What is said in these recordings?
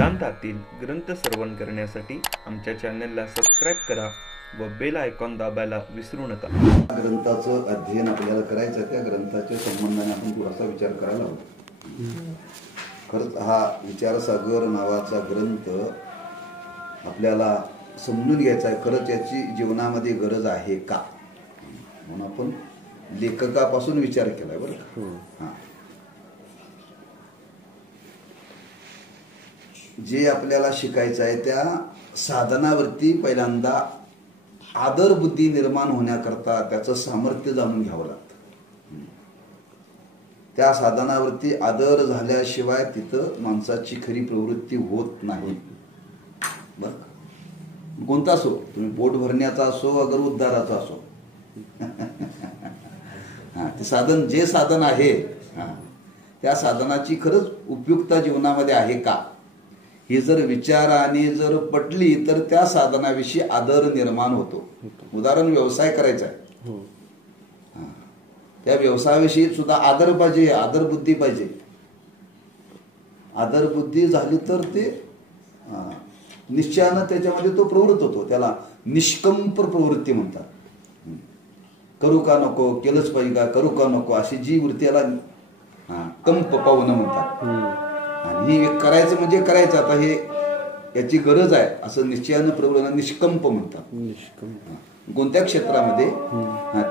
वेदांतातील ग्रंथ श्रवण करण्यासाठी आमच्या चॅनलला सबस्क्राईब करा व बेल आयकॉन दाबायला विसरू नका। ग्रंथाचं अध्ययन आपल्याला करायचं, त्या ग्रंथाच्या संबंधाने आपण थोडासा विचार करायला हवा। खरंच हा विचारसागर नावाचा ग्रंथ आपल्याला समजून घ्यायचा आहे, खरंच याची जीवनामध्ये गरज आहे का म्हणून आपण लेखकापासून विचार केलाय बरं का। हां, जे आपल्याला शिकायचं आहे त्या साधनावरती पहिल्यांदा आदर बुद्धी निर्माण होण्याकरता त्याचं सामर्थ्य जाणून घ्यावं लागतं। त्या साधनावरती आदर झाल्याशिवाय तिथं माणसाची खरी प्रवृत्ती होत नाही बरं। कोणता असो, तुम्ही पोट भरण्याचा असो अगर उद्धाराचा असो, ते साधन जे साधन आहे त्या साधनाची खरंच उपयुक्तता जीवनामध्ये आहे का हे जर विचाराने जर पटली तर त्या साधनाविषयी आदर निर्माण होतो। उदाहरण व्यवसाय करायचा आहे, त्या व्यवसायाविषयी सुद्धा आदर पाहिजे, आदर बुद्धी पाहिजे। आदर बुद्धी झाली तर ते निश्चयानं त्याच्यामध्ये तो प्रवृत्त होतो, त्याला निष्कंप प्रवृत्ती म्हणतात। करू का नको, केलंच पाहिजे का, करू का नको अशी जी वृत्ती याला कंप पावनं म्हणतात। आणि हे करायचं म्हणजे करायचं, आता हे याची गरज आहे असं निश्चयानं प्रवृत्त निष्कंप म्हणतात। कोणत्या क्षेत्रामध्ये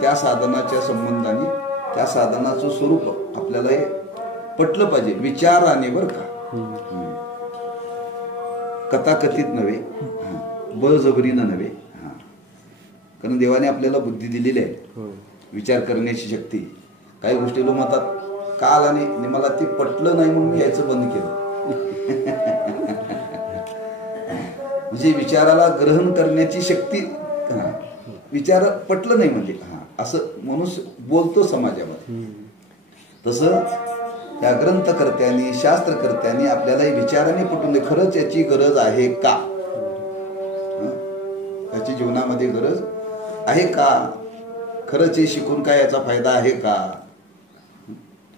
त्या साधनाच्या संबंधाने त्या साधनाचं स्वरूप आपल्याला हे पटलं पाहिजे विचाराने बरं का, कथाकथित नव्हे, बळजबरीनं नव्हे। कारण देवाने आपल्याला बुद्धी दिलेली आहे, विचार करण्याची शक्ती। काही गोष्टी लोक म्हणतात काल आणि मला ते पटलं नाही म्हणून मी यायचं बंद केलं। म्हणजे विचाराला ग्रहण करण्याची शक्ती, विचार पटलं नाही म्हणजे असं मनुष्य बोलतो समाजामध्ये। तसं त्या ग्रंथकर्त्यांनी शास्त्रकर्त्यांनी आपल्याला विचाराने पटून दे, खरंच याची गरज आहे का, याची जीवनामध्ये गरज आहे का, खरंच हे शिकून काय याचा फायदा आहे का,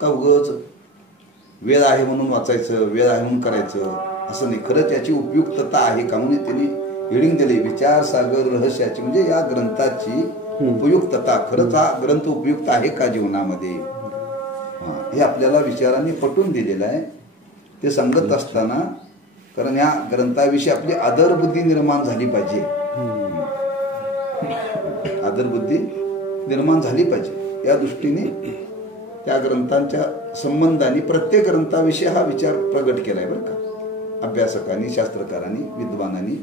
का उगाच वेळ आहे म्हणून वाचायचं, वेळ आहे म्हणून करायचं असं नाही, खरंच याची उपयुक्तता आहे का म्हणून त्यांनी हेडिंग दिली विचारसागर रहस्याची, म्हणजे या ग्रंथाची उपयुक्तता, खरंच हा ग्रंथ उपयुक्त आहे का जीवनामध्ये हे आपल्याला विचाराने पटवून दिलेलं आहे। ते सांगत असताना कारण या ग्रंथाविषयी आपली आदर बुद्धी निर्माण झाली पाहिजे, आदर बुद्धी निर्माण झाली पाहिजे। या दृष्टीने त्या ग्रंथांच्या संबंधाने प्रत्येक ग्रंथाविषयी हा विचार प्रगट केलाय बरं का, अभ्यासकांनी, शास्त्रकारांनी, विद्वानांनी।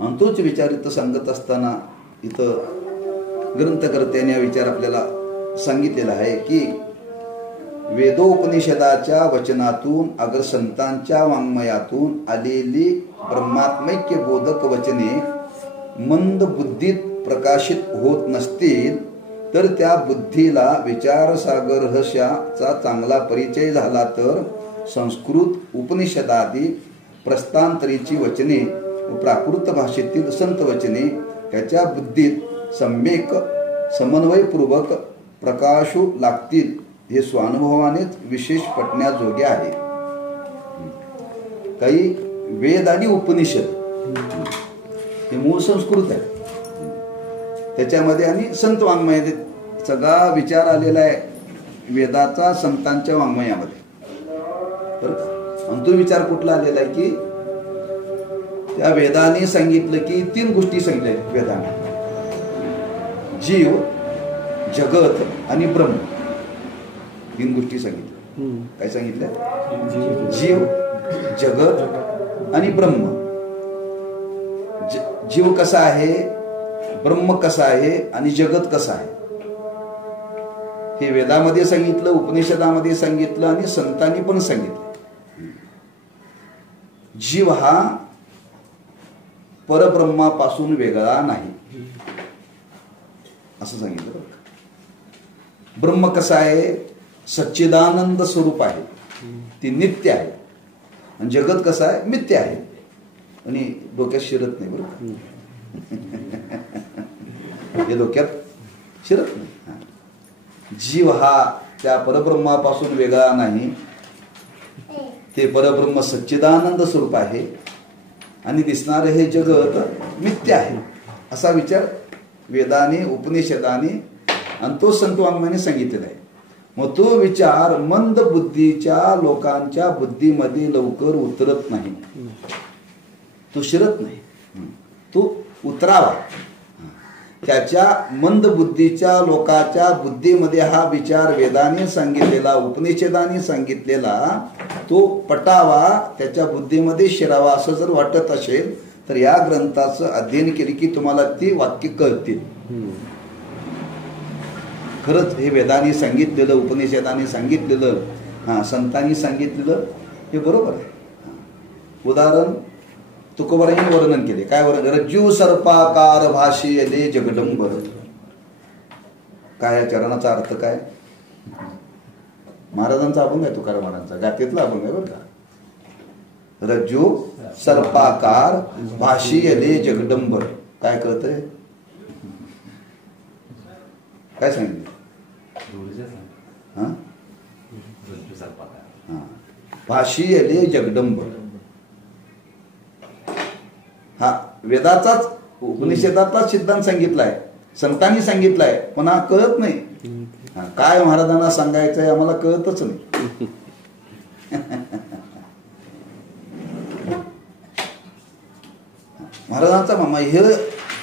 आणि तोच विचार इथं सांगत असताना इथं ग्रंथकर्त्याने हा विचार आपल्याला सांगितलेला आहे की वेदोपनिषदाच्या वचनातून अगर संतांच्या वाङ्मयातून आलेली ब्रह्मात्मैक्य बोधक वचने मंद बुद्धीत प्रकाशित होत नसतील तर त्या बुद्धीला विचारसागर रहस्याचा चांगला परिचय झाला तर संस्कृत उपनिषदादी प्रस्तांतरीची वचने व प्राकृत भाषेतील संत वचने त्याच्या बुद्धीत सम्यक समन्वयपूर्वक प्रकाशू लागतील हे स्वानुभवानेच विशेष पटण्याजोगे आहे। काही वेद आणि उपनिषद हे मूळ संस्कृत आहे, त्याच्यामध्ये आणि संत वाङ्मयामध्ये सगळा विचार आलेला आहे वेदाचा संतांच्या वाङ्मयामध्ये बरं। आणि तो विचार कुठला आलेला आहे की त्या वेदाने सांगितलं की तीन गोष्टी सांगितल्या वेदाने, जीव, जगत आणि ब्रह्म, तीन गोष्टी सांगितल्या। काय सांगितल्या? जीव, जगत आणि ब्रह्म। जीव कसा आहे, ब्रह्म कसा आहे आणि जगत कसा आहे हे वेदामध्ये सांगितलं, उपनिषदामध्ये सांगितलं आणि संतांनी पण सांगितलं। जीव हा परब्रह्मापासून वेगळा नाही असं सांगितलं। ब्रह्म कसा आहे, सच्चिदानंद स्वरूप आहे, ती नित्य आहे। आणि जगत कसा आहे, मिथ्य आहे आणि डोक्यात शिरत नाही बरोबर, हे डोक्यात शिरत नाही। जीव हा त्या परब्रह्मापासून वेगळा नाही, ते परब्रह्म सच्चिदानंद स्वरूप आहे आणि दिसणारं हे जगत मिथ्या आहे असा विचार वेदाने उपनिषदाने आणि तो संत वाङ्मयाने सांगितलेला आहे. मग तो विचार मंद बुद्धीच्या लोकांच्या बुद्धीमध्ये लवकर उतरत नाही, तो शिरत नाही, तो उतरावा. त्याच्या मंद बुद्धीच्या लोकांच्या बुद्धीमध्ये हा विचार वेदाने सांगितलेला उपनिषदाने सांगितलेला तो पटावा, त्याच्या बुद्धीमध्ये शिरावा असं जर वाटत असेल तर या ग्रंथाचं अध्ययन केले की तुम्हाला ती वाक्य कळतील. खरंच हे वेदाने सांगितलेलं उपनिषदाने सांगितलेलं संतांनी सांगितलेलं हे बरोबर आहे. उदाहरण तुकोबारांनी वर्णन केले. काय वर्णन? रज्जू सर्पाकार भाषेले जगदंबर. काय या चरणाचा अर्थ काय? महाराजांचा अभंग आहे, तुकाराम महाराजांचा गातेतला अभंग आहे बरं का. रज्जू सर्पाकार भाषेले जगदंबर. काय कळतंय? काय सांगितलं? भाषेले जगदंबर. हा वेदाचाच उपनिषदाचाच सिद्धांत सांगितलाय, संतांनी सांगितलाय, पण हा कळत नाही. काय महाराजांना सांगायचंय आम्हाला कळतच नाही. महाराजांचा मामा हे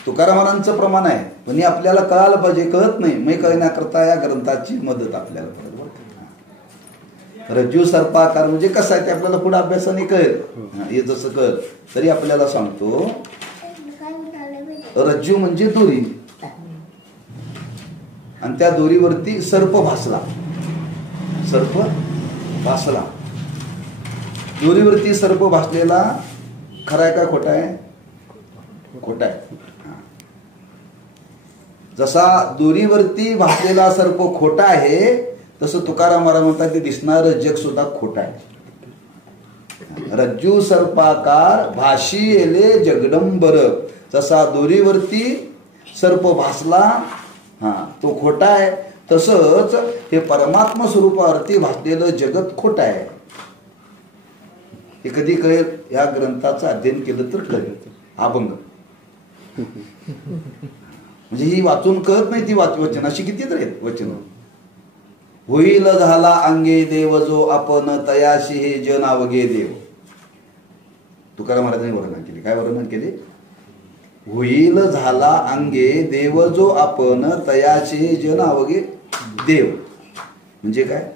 तुकाराम महाराजांचं प्रमाण आहे, पण हे आपल्याला कळायला पाहिजे, कळत नाही. मी कळण्याकरता या ग्रंथाची मदत आपल्याला पडेल. रज्जू सर्पाकार म्हणजे कसं आहे ते आपल्याला पुढे अभ्यासाने कळेल. हे जसं कळत तरी आपल्याला सांगतो. रज्जू म्हणजे दोरी आणि त्या दोरीवरती सर्प भासला. सर्प भासला. दोरीवरती सर्प भासलेला खरा आहे का खोटा आहे? खोटा आहे. जसा दोरीवरती भासलेला सर्प खोटा आहे तसं तुकाराम महाराज म्हणतात ते दिसणारं जग सुद्धा खोटा आहे. रज्जू सर्पाकार भाषेले जगदंबर. जसा दोरीवरती सर्प भासला तो खोटा आहे, तसंच हे परमात्मा स्वरूपावरती भासलेलं जगत खोट आहे. हे कधी कळेल? या ग्रंथाचं अध्ययन केलं तर कळेल. अभंग म्हणजे ही वाचून कळत नाही ती वचन अशी किती तर आहेत वचन. होईल झाला अंगे देव जो आपण तयाशी हे जन अवघे देव. तुकाराम महाराजांनी वर्णन केले. काय वर्णन केले? होईल झाला अंगे देव जो आपण तयाशी हे जन अवघे देव. म्हणजे काय?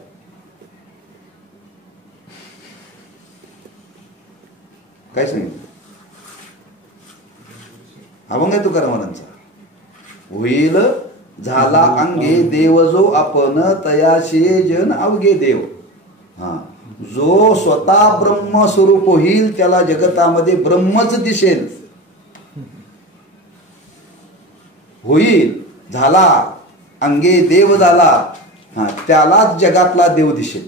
काय सांगितलं? अभंग आहे तुकाराम महाराजांचा. होईल झाला अंगे देव जो आपण तयाशी जन अवघे देव. जो स्वतः ब्रह्म स्वरूप होईल त्याला जगतामध्ये ब्रह्मच दिसेल. होईल झाला अंगे देव झाला त्यालाच जगातला देव दिसेल.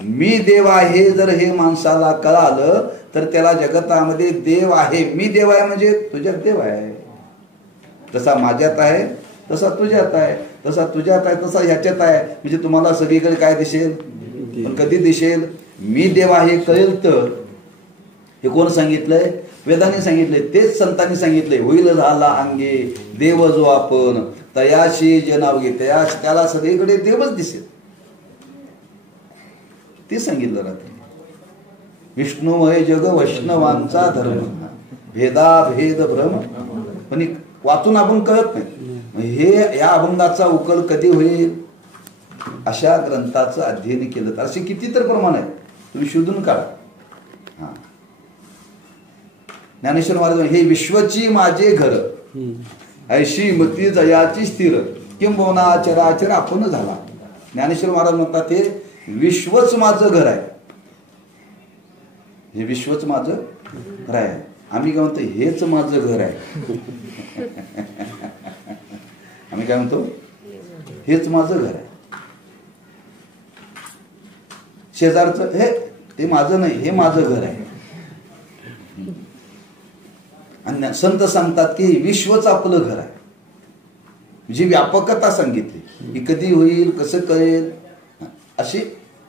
मी देव आहे जर हे माणसाला कळालं तर त्याला जगतामध्ये देव आहे. मी देव आहे म्हणजे तुझ्यात देव आहे. तसा माझ्यात आहे तसा तुझ्यात आहे, तसा तुझ्यात आहे तसा ह्याच्यात आहे. म्हणजे तुम्हाला सगळीकडे काय दिसेल? पण कधी दिसेल? मी देव आहे कळेल तर. हे कोण सांगितलंय? वेदाने सांगितलंय, तेच संतांनी सांगितलंय. होईल झाला अंगे देव जो आपण तयाशी जनावगे. त्याला सगळीकडे देवच दिसेल. ते सांगितलं राहते. विष्णुमय जग वैष्णवांचा धर्म भेदा भेद भ्रम. पण वाचून आपण कळत नाही. हे या अभंगाचा उकल कधी होईल? अशा ग्रंथाचं अध्ययन केलं तर. असे किती तर प्रमाण आहे, तुम्ही शोधून काढा. ज्ञानेश्वर महाराज हे विश्वची माझे घर ऐशी मती जयाची स्थिर किंबहुना चराचर आपण झाला. ज्ञानेश्वर महाराज म्हणतात हे विश्वच माझं घर आहे. हे विश्वच माझं घर आहे. आम्ही काय म्हणतो? हेच माझं घर आहे. आम्ही काय म्हणतो? हेच माझं घर आहे. शेजारचं हे ते माझं नाही, हे माझं घर आहे. आणि संत सांगतात की विश्वच आपलं घर आहे. जी व्यापकता सांगितली ही कधी होईल, कसं कळेल, अशी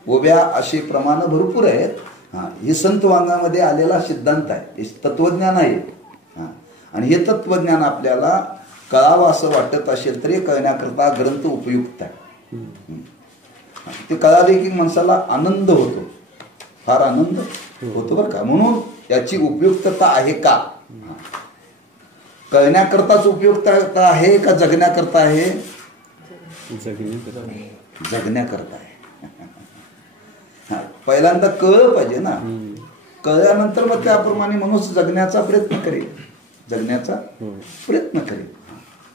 ओव्या असे प्रमाण भरपूर आहेत. हे संत वाङ्मयामध्ये आलेला सिद्धांत आहे, हे तत्वज्ञान आहे. आणि हे तत्वज्ञान आपल्याला कळावं असं वाटत असेल तरी कळण्याकरता ग्रंथ उपयुक्त आहे. ते कळाले की माणसाला आनंद होतो, फार आनंद होतो बरं का. म्हणून याची उपयुक्तता आहे का, कळण्याकरताच उपयुक्तता आहे का जगण्याकरता आहे? जगण्याकरता आहे. पहिल्यांदा कळलं पाहिजे ना, कळल्यानंतर मग त्याप्रमाणे मनुष्य जगण्याचा प्रयत्न करेल, जगण्याचा प्रयत्न करेल.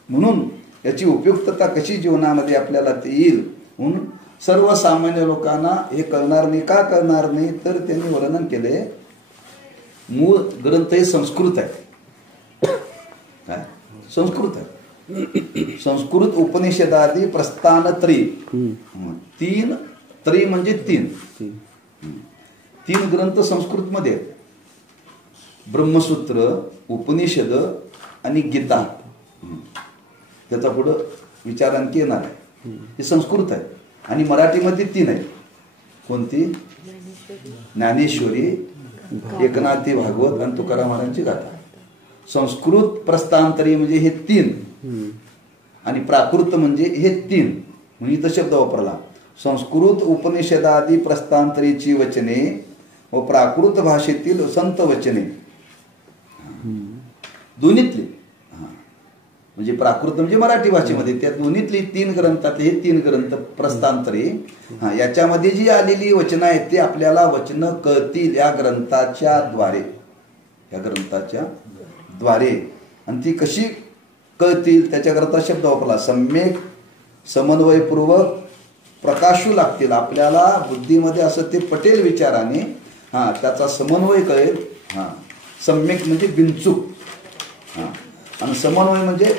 म्हणून याची उपयुक्तता कशी जीवनामध्ये आपल्याला येईल म्हणून सर्वसामान्य लोकांना हे कळणार नाही. का कळणार नाही तर त्यांनी वर्णन केले, मूळ ग्रंथ हे संस्कृत आहे. काय संस्कृत आहे? संस्कृत उपनिषदादी प्रस्थान त्रयी, तीन त्रयी म्हणजे तीन ग्रंथ संस्कृत मध्ये आहेत. ब्रह्मसूत्र, उपनिषद आणि गीता. त्याचा पुढं विचार आणखी येणार आहे. हे संस्कृत आहे. आणि मराठीमध्ये 3 आहेत. कोणती? ज्ञानेश्वरी, एकनाथी भागवत आणि तुकाराम महाराजांची गाथा. संस्कृत प्रस्थांतरी म्हणजे हे 3 आणि प्राकृत म्हणजे हे 3. म्हणजे इथं शब्द वापरला, संस्कृत उपनिषदादी प्रस्थांतरीची वचने व प्राकृत भाषेतील संत वचने, दोन्हीतली. म्हणजे प्राकृत म्हणजे मराठी भाषेमध्ये, त्या दोन्हीतली 3 ग्रंथातले हे 3 ग्रंथ प्रस्थांतरी. याच्यामध्ये जी आलेली वचनं आहेत ते आपल्याला वचनं कळतील या ग्रंथाच्या द्वारे, या ग्रंथाच्या द्वारे. आणि ती कशी कळतील त्याच्याकरता शब्द वापरला, सम्यक समन्वयपूर्वक प्रकाशू लागतील. आपल्याला बुद्धीमध्ये असं ते पटेल विचाराने, त्याचा समन्वय कळेल. सम्यक म्हणजे बिनचूक, आणि समन्वय म्हणजे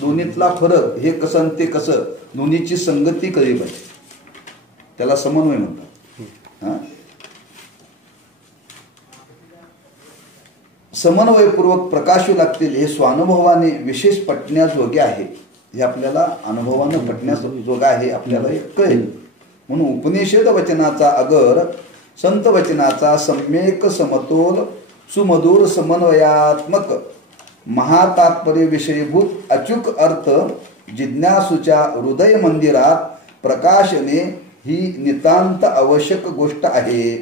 दोन्हीतला फरक, हे कसं आणि ते कसं, दोन्हीची संगती कळली पाहिजे, त्याला समन्वय म्हणतात. समन्वयपूर्वक प्रकाशू लागतील हे स्वानुभवाने विशेष पटण्याजोगे आहे. हे आपल्याला अनुभवानं पटण्याजोगं आहे, आपल्याला हे कळेल. म्हणून उपनिषद वचनाचा अगर संत वचनाचा सम्यक समतोल सुमधुर समन्वयात्मक महातात्पर्य विषयीभूत अचूक अर्थ जिज्ञासूच्या हृदय मंदिरात प्रकाशने ही नितांत आवश्यक गोष्ट आहे.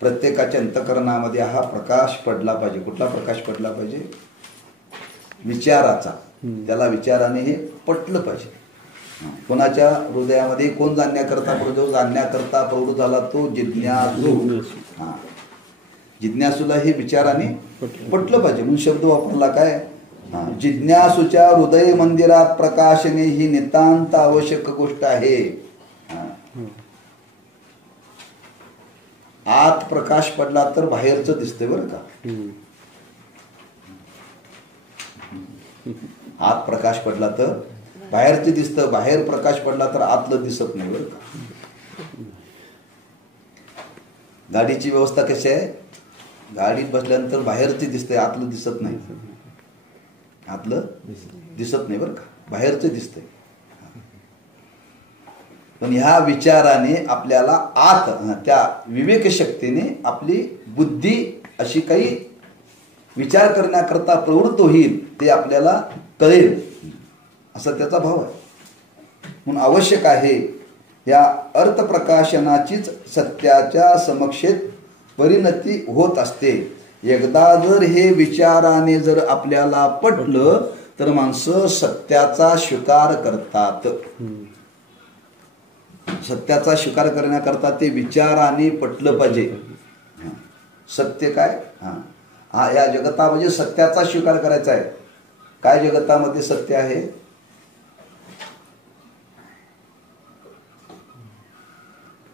प्रत्येकाच्या अंतःकरणामध्ये हा प्रकाश पडला पाहिजे. कुठला प्रकाश पडला पाहिजे? विचाराचा. त्याला विचाराने हे पटलं पाहिजे. कोणाच्या हृदयामध्ये कोण जाणण्याकरता प्रवृत्त झाला? तो जिज्ञासू. जिज्ञासूला हे विचाराने पटलं पाहिजे म्हणून शब्द वापरला काय? जिज्ञासूच्या हृदय मंदिरात प्रकाशने ही नितांत आवश्यक गोष्ट आहे. आत प्रकाश पडला तर बाहेरचं दिसतंय बरं का. आत प्रकाश पडला तर बाहेरचं दिसतं, बाहेर प्रकाश पडला तर आतलं दिसत नाही बरं का. गाडीची व्यवस्था कशी आहे? गाडीत बसल्यानंतर बाहेरचे दिसतंय, आतलं दिसत नाही. आतलं दिसत नाही बरं का, बाहेरचं दिसतंय. पण ह्या विचाराने आपल्याला आत, त्या विवेक शक्तीने आपली बुद्धी अशी काही विचार करण्याकरता प्रवृत्त होईल, ते आपल्याला कळेल असा त्याचा भाव आहे. म्हणून आवश्यक आहे या अर्थप्रकाशनाचीच सत्याच्या समक्षेत परिणती होत असते. एकदा जर हे विचाराने जर आपल्याला पटलं तर माणसं सत्याचा स्वीकार करतात. सत्याचा स्वीकार करण्याकरता ते विचाराने पटलं पाहिजे. सत्य काय? या जगतामध्ये सत्याचा स्वीकार करायचा आहे. काय जगतामध्ये सत्य आहे?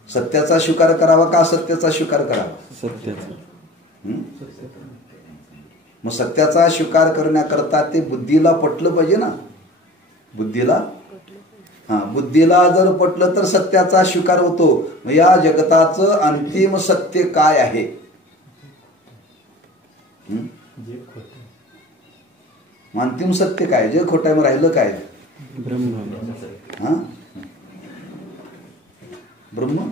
सत्याचा स्वीकार करावा का असत्याचा स्वीकार करावा? सत्याचा. मग सत्याचा स्वीकार करण्याकरता ते बुद्धीला पटलं पाहिजे ना. बुद्धीला जर पटलं तर सत्याचा स्वीकार होतो. मग या जगताचं अंतिम सत्य काय आहे? अंतिम सत्य काय? जे खोटं आहे मग राहिलं काय? ब्रह्म. ब्रह्म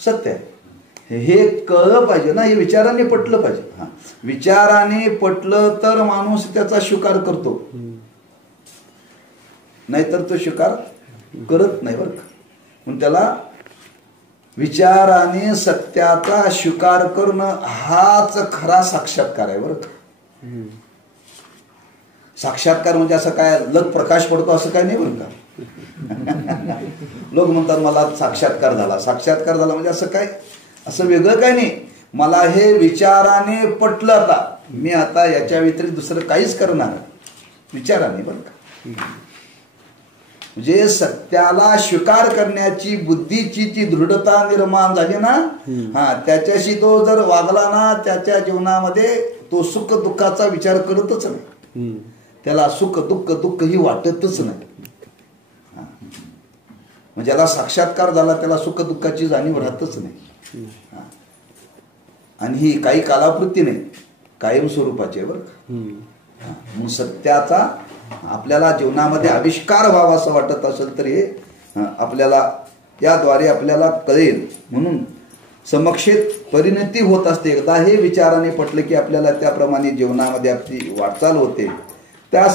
सत्य आहे हे कळलं पाहिजे ना, हे विचाराने पटलं पाहिजे. हा, विचाराने पटलं तर माणूस त्याचा स्वीकार करतो, नाहीतर तो स्वीकार करत नाही बरं का. म्हणून त्याला विचाराने सत्याचा स्वीकार करणं हाच खरा साक्षात्कार आहे बरं का. साक्षात्कार म्हणजे असं काय लग प्रकाश पडतो असं काय नाही बरं का. लोक म्हणतात मला साक्षात्कार झाला, साक्षात्कार झाला म्हणजे असं काय, असं वेगळं काय नाही. मला हे विचाराने पटलं, आता मी आता याच्या व्यतिरिक्त दुसरं काहीच करणार विचाराने बरं का. म्हणजे सत्याला स्वीकार करण्याची बुद्धीची जी दृढता निर्माण झाली ना, हा, त्याच्याशी तो जर वागला ना, त्याच्या जीवनामध्ये तो सुख दुःखाचा विचार करतच नाही, त्याला सुख दुःख ही वाटतच नाही. म्हणजे ज्याला साक्षात्कार झाला त्याला सुख दुःखाची जाणीव राहतच नाही. आणि ही काही कालापुरती नाही, कायम स्वरूपाची आहे बरं का. मग सत्याचा आपल्याला जीवनामध्ये आविष्कार व्हावा असं वाटत असेल तर हे आपल्याला याद्वारे आपल्याला कळेल. म्हणून समक्षेत परिणती होत असते. एकदा हे विचाराने पटलं की आपल्याला त्याप्रमाणे जीवनामध्ये आपली वाटचाल होते. त्या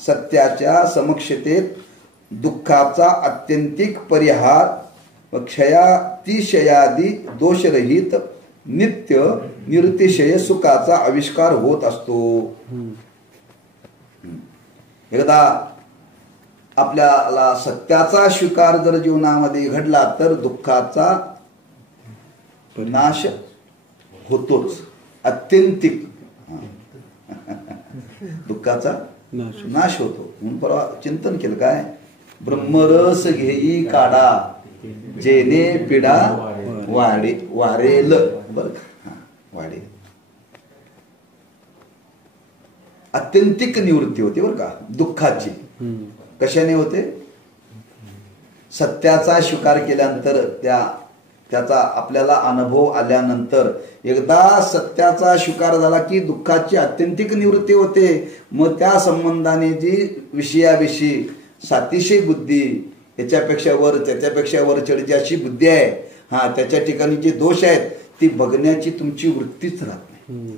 सत्याच्या समक्षतेत दुःखाचा आत्यंतिक परिहार व क्षयातिशयादी दोषरहित नित्य निरतिशय सुखाचा आविष्कार होत असतो. एकदा आपल्याला सत्याचा स्वीकार जर जीवनामध्ये घडला तर दुःखाचा नाश होतोच, आत्यंतिक दुःखाचा नाश होतो. म्हणून परवा चिंतन केलं काय, ब्रह्मरस घेई काढा जेने पिढा वारेल बर का, वाढेल. आत्यंतिक निवृत्ती होते बरं का दुःखाची. कशाने होते? सत्याचा स्वीकार केल्यानंतर, त्याचा आपल्याला अनुभव आल्यानंतर, एकदा सत्याचा स्वीकार झाला की दुःखाची आत्यंतिक निवृत्ती होते. मग त्या संबंधाने जी विषयाविषयी सातिशय बुद्धी, याच्यापेक्षा वर त्याच्यापेक्षा वर चढची अशी बुद्धी आहे, हा, त्याच्या ठिकाणी जे दोष आहेत ती बघण्याची तुमची वृत्तीच राहत नाही.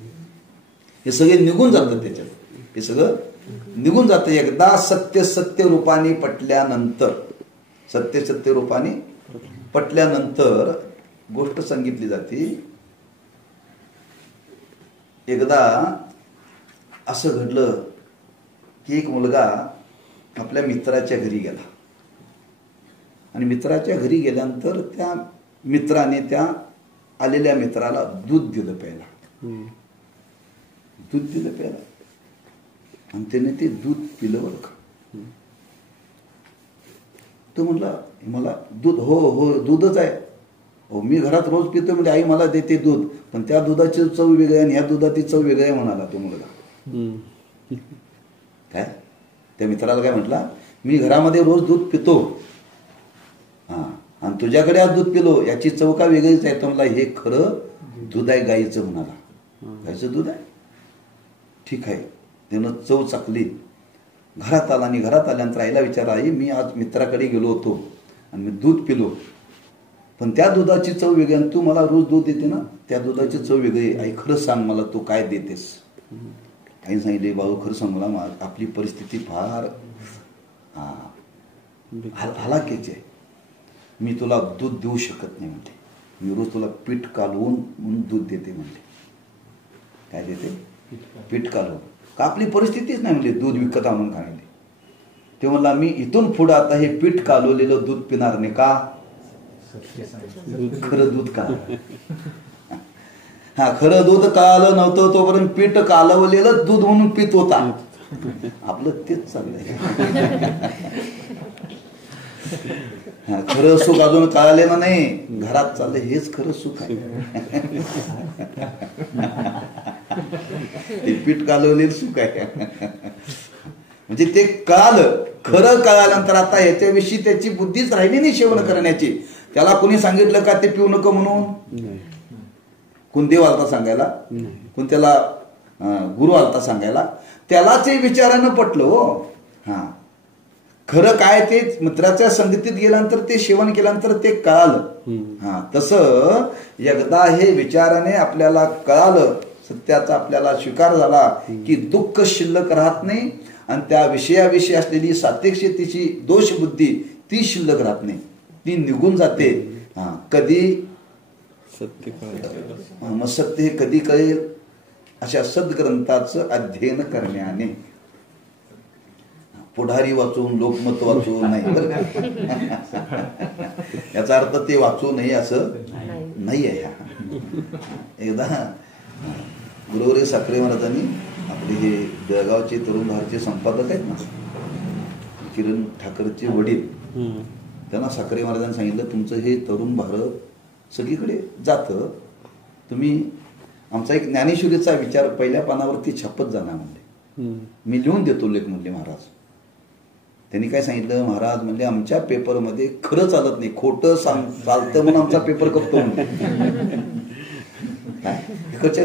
हे सगळे निघून जातं त्याच्यात, हे सगळं निघून जातं. एकदा सत्य रूपाने पटल्यानंतर, सत्य रूपाने पटल्यानंतर गोष्ट सांगितली जाते. एकदा असं घडलं की एक मुलगा आपल्या मित्राच्या घरी गेला आणि मित्राच्या घरी गेल्यानंतर त्या मित्राने त्या आलेल्या मित्राला दूध दिलं प्यायला, दूध दिलं प्यायला, आणि त्याने ते दूध पिलं बरं का. तो म्हणला मला दूध, हो दूधच आहे, हो मी घरात रोज पितो, म्हणजे आई मला देते दूध, पण त्या दुधाची चव वेगळी आणि ह्या दुधाची चव वेगळी आहे म्हणाला तो मुलगा. काय त्या मित्राला काय म्हटला, मी घरामध्ये रोज दूध पितो, हा, आणि तुझ्याकडे आज दूध पिलो, याची चव का वेगळीच आहे. तर मला हे खरं दूध आहे गाईचं म्हणाला. गाईचं दूध आहे, ठीक आहे. त्यानं चव चाकली, घरात आला आणि घरात आल्यानंतर आईला विचारला, आई मी आज मित्राकडे गेलो होतो आणि मी दूध पिलो, पण त्या दुधाची चव वेगळी, आणि तू मला रोज दूध देते ना, त्या दुधाची चव वेगळी. आई खरं सांग मला तू काय देतेस. आई सांगितले, बाबू खरं सांग मला, आपली परिस्थिती फार हलाखीची आहे, मी तुला दूध देऊ शकत नाही म्हणते, मी रोज तुला पीठ कालवून म्हणून दूध देते म्हणते. काय देते? पीठ कालवून. का आपली परिस्थितीच नाही म्हणजे दूध विकत आणून खाणे. ते म्हणला मी इथून पुढं आता हे पीठ कालवलेलं दूध पिणार नाही. का? खरं दूध का, हा, खरं दूध कालवलं नव्हतं तोपर्यंत पीठ कालवलेलं दूध म्हणून पित होता. आपलं तेच चाललंय. हा, खरं सुख अजून कळालेलं नाही, घरात चाललंय, हेच खरं सुख आहे. ते पीठ कालवलेलं सुख आहे. म्हणजे ते कळालं, खरं कळाल्यानंतर आता याच्याविषयी त्याची बुद्धीच राहिली नाही सेवन करण्याची. त्याला कोणी सांगितलं का ते पिऊ नको म्हणून? कोण देव आलता सांगायला? कोण त्याला गुरु आलता सांगायला? त्यालाच हे विचारानं पटलं. हो, हा, खरं काय ते मित्राच्या संगतीत गेल्यानंतर ते सेवन केल्यानंतर ते कळालं. तसं एकदा हे विचाराने आपल्याला कळालं, सत्याचा आपल्याला स्वीकार झाला की दुःख शिल्लक राहत नाही आणि त्या विषयाविषयी असलेली सापेक्षतेची दोष बुद्धी ती शिल्लक राहत नाही, ती निघून जाते. कधी सत्य मग सत्य हे कधी कळेल? अशा सद्ग्रंथाचं अध्ययन करण्याने. पुढारी वाचून लोकमत वाचून नाही बरं का, याचा अर्थ ते वाचू नये असं नाही आहे. एकदा गुरुवरी साखरे महाराजांनी आपले हे बेळगावचे तरुण भारतीय संपादक आहेत ना, किरण ठाकरचे वडील, त्यांना साखरे महाराजांनी सांगितलं, तुमचं हे तरुण भारत सगळीकडे जातं, तुम्ही आमचा एक ज्ञानेश्वरीचा विचार पहिल्या पानावरती छापत जाणार म्हणले. मी लिहून देतो लेख म्हणले महाराज. त्यांनी काय सांगितलं, महाराज म्हणले आमच्या पेपरमध्ये खरं चालत नाही, खोटं चालतं म्हणून आमचा पेपर कपतो म्हणले.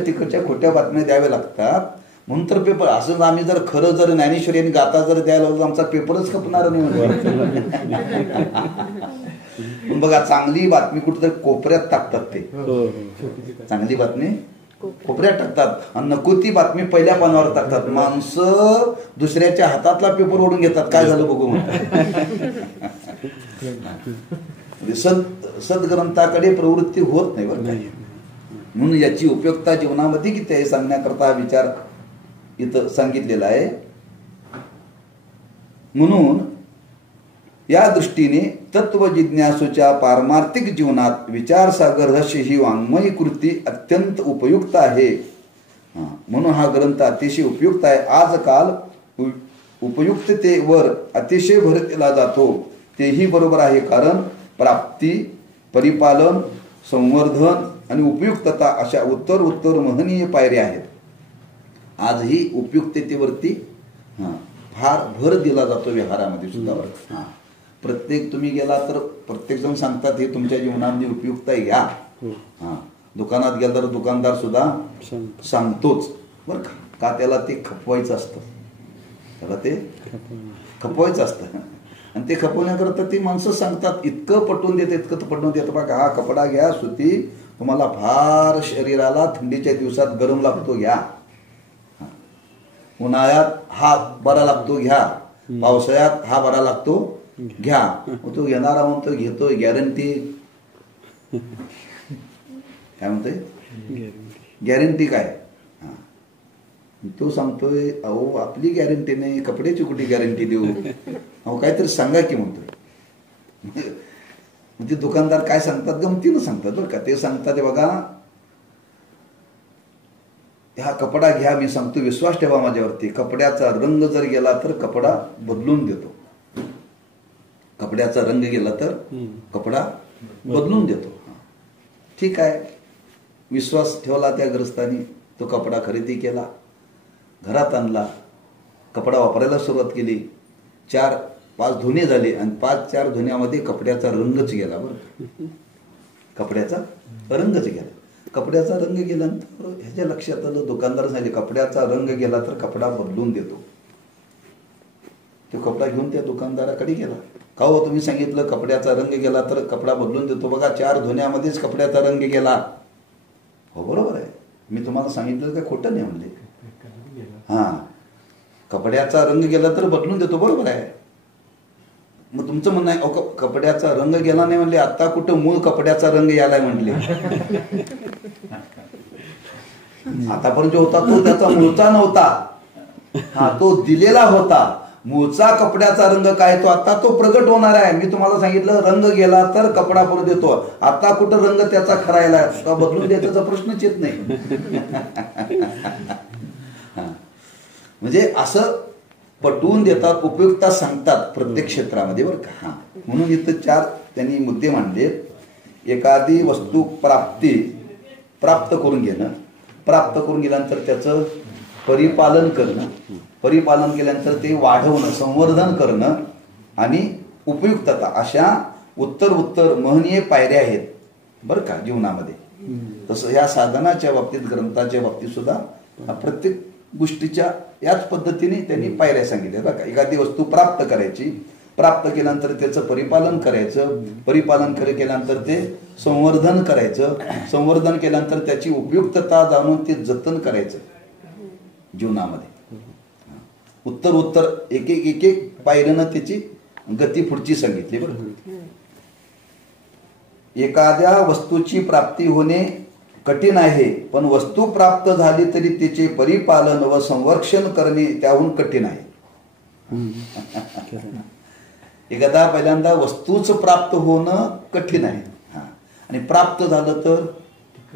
तिकडच्या खोट्या बातम्या द्याव्या लागतात म्हणून तर पेपर, असं आम्ही जर खरं जर ज्ञानेश्वरी आणि गाता जर द्यायला लागलो आमचा पेपरच खपणार नाही. पण बघा, चांगली बातमी कुठेतरी कोपऱ्यात टाकतात ते, चांगली बातमी कोपऱ्यात टाकतात आणि नको ती बातमी पहिल्या पानावर टाकतात. माणसं दुसऱ्याच्या हातातला पेपर ओढून घेतात, काय झालं बघू म्हणतात. सद्ग्रंथाकडे प्रवृत्ती होत नाही बरं. म्हणून याची उपयोगिता जीवनामध्ये किती आहे सांगण्याकरता हा विचार इथं सांगितलेला आहे. म्हणून या दृष्टीने तत्वजिज्ञासूच्या पारमार्थिक जीवनात विचारसागर रहस्य ही वाङ्मयी कृती अत्यंत उपयुक्त आहे. म्हणून हा ग्रंथ अतिशय उपयुक्त आहे. आजकाल उपयुक्ततेवर अतिशय भर दिला जातो, तेही बरोबर आहे, कारण प्राप्ती, परिपालन, संवर्धन आणि उपयुक्तता अशा उत्तर महनीय पायऱ्या आहेत. आजही उपयुक्ततेवरती फार भर दिला जातो व्यवहारामध्ये सुद्धा. प्रत्येक तुम्ही गेला तर प्रत्येक जण सांगतात हे तुमच्या जीवनामध्ये उपयुक्त आहे घ्या. दुकानात गेला तर दुकानदार सुद्धा सांगतोच बरं का, त्याला ते खपवायचं असतं, त्याला ते खपवायचं असतं. आणि ते खपवण्याकरता ती माणसं सांगतात, इतकं पटवून देते, इतकं पटवून देतं बघा, हा कपडा घ्या सुती, तुम्हाला फार शरीराला थंडीच्या दिवसात गरम लागतो घ्या, उन्हाळ्यात हा बरा लागतो घ्या, पावसाळ्यात हा बरा लागतो घ्या. तो घेणारा म्हणतो घेतोय गॅरंटी, काय म्हणतोय गॅरंटी काय, तो सांगतोय अहो आपली गॅरंटी नाही, कपड्याची कुठे गॅरंटी देऊ, अहो काहीतरी सांगा की म्हणतोय. म्हणजे दुकानदार काय सांगतात गमतीनं सांगतात बरं का. ते सांगतात बघा, हा कपडा घ्या, मी सांगतो विश्वास ठेवा माझ्यावरती, कपड्याचा रंग जर गेला तर कपडा बदलून देतो, कपड्याचा रंग गेला तर कपडा बदलून देतो. ठीक आहे, विश्वास ठेवला त्या ग्रस्तानी, तो कपडा खरेदी केला, घरात आणला, कपडा वापरायला सुरुवात केली, 4-5 धुणे झाले आणि 5-4 धुण्यामध्ये कपड्याचा रंगच गेला बरं, कपड्याचा रंगच गेला. कपड्याचा रंग गेल्यानंतर ह्याच्या लक्षात आलं, दुकानदार सांगितले कपड्याचा रंग गेला तर कपडा बदलून देतो. तो कपडा घेऊन त्या दुकानदाराकडे गेला, का हो तुम्ही सांगितलं कपड्याचा रंग गेला तर कपडा बदलून देतो, बघा 4 धुण्यामध्येच कपड्याचा रंग गेला. हो बरोबर आहे, मी तुम्हाला सांगितलं का खोटं नाही म्हणले. कपड्याचा रंग गेला तर बदलून देतो, बरोबर आहे. मग तुमचं म्हणणं आहे कपड्याचा रंग गेला नाही म्हणले, आता कुठं मूळ कपड्याचा रंग यालाय म्हणले. आतापर्यंत जो होता तो त्याचा मूळचा नव्हता, तो दिलेला होता. मूळचा कपड्याचा रंग काय तो आता तो प्रगट होणार आहे. मी तुम्हाला सांगितलं रंग गेला तर कपडा परत देतो, आता कुठं रंग त्याचा खरायला बदलून द्यायचा प्रश्नच येत नाही. म्हणजे असं पटवून देतात, उपयुक्ता सांगतात प्रत्येक क्षेत्रामध्ये बरं का. म्हणून इथं 4 त्यांनी मुद्दे मांडलेत. एखादी वस्तू प्राप्त करून घेणं, प्राप्त करून गेल्यानंतर त्याचं परिपालन करणं, परिपालन केल्यानंतर ते वाढवणं, संवर्धन करणं आणि उपयुक्तता, अशा उत्तर महनीय पायऱ्या आहेत बरं का जीवनामध्ये. तसं ह्या साधनाच्या बाबतीत, ग्रंथाच्या बाबतीत सुद्धा प्रत्येक गोष्टीच्या याच पद्धतीने त्यांनी पायऱ्या सांगितल्या बरं का. एखादी वस्तू प्राप्त करायची, प्राप्त केल्यानंतर त्याचं परिपालन करायचं, परिपालन केल्यानंतर ते संवर्धन करायचं, संवर्धन केल्यानंतर त्याची उपयुक्तता जाणून ते जतन करायचं जीवनामध्ये. उत्तर उत्तर एक एक एक एक पायरीनं त्याची गती पुढची सांगितली. बरोबर. एखाद्या वस्तूची प्राप्ती होणे कठीण आहे, पण वस्तू प्राप्त झाली तरी त्याचे परिपालन व संरक्षण करणे त्याहून कठीण आहे. एखादा पहिल्यांदा वस्तूच प्राप्त होणं कठीण आहे, आणि प्राप्त झालं तर